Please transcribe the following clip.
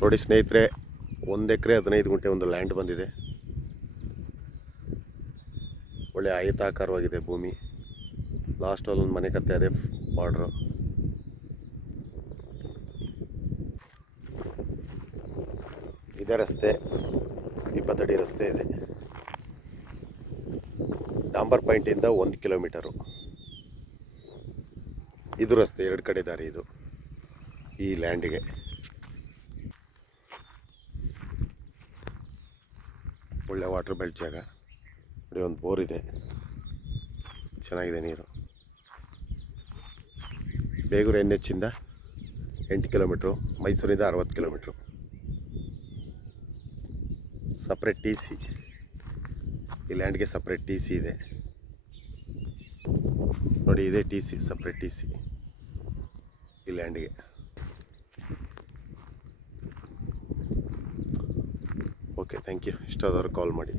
ನೋಡಿ ಸ್ನೇಹಿತರೆ, 1 ಎಕರೆ 15 ಗುಂಟೆ ಒಂದು ಲ್ಯಾಂಡ್ ಬಂದಿದೆ. ಒಳ್ಳೆ ಆಯತಾಕಾರವಾಗಿದೆ ಭೂಮಿ. ಲಾಸ್ಟ್ ಒಂದು ಮನೆ ಕತ್ತೆ ಅದೇ ಬಾರ್ಡ್ರು. ಇದೇ ರಸ್ತೆ, 20 ಅಡಿ ರಸ್ತೆ ಇದೆ. ಡಾಂಬರ್ ಪಾಯಿಂಟಿಂದ 1 ಕಿಲೋಮೀಟರು ಇದು ರಸ್ತೆ. 2 ಕಡೆ ದಾರಿ ಇದು ಈ ಲ್ಯಾಂಡಿಗೆ. ಒಳ್ಳೆ ವಾಟರ್ ಬೆಲ್ಟ್ ಜಾಗ. ನೋಡಿ, ಒಂದು ಬೋರ್ ಇದೆ, ಚೆನ್ನಾಗಿದೆ ನೀರು. ಬೇಗೂರು NH ಇಂದ 8 ಕಿಲೋಮೀಟ್ರು, ಮೈಸೂರಿಂದ 60 ಕಿಲೋಮೀಟ್ರು. ಸಪ್ರೇಟ್ TC, ಈ ಲ್ಯಾಂಡ್ಗೆ ಸಪ್ರೇಟ್ TC ಇದೆ ನೋಡಿ. ಇದೇ TC, ಸಪ್ರೇಟ್ TC ಈ ಲ್ಯಾಂಡ್ಗೆ. Okay, thank you. ಇಷ್ಟ ಆದವರು ಕಾಲ್ ಮಾಡಿ.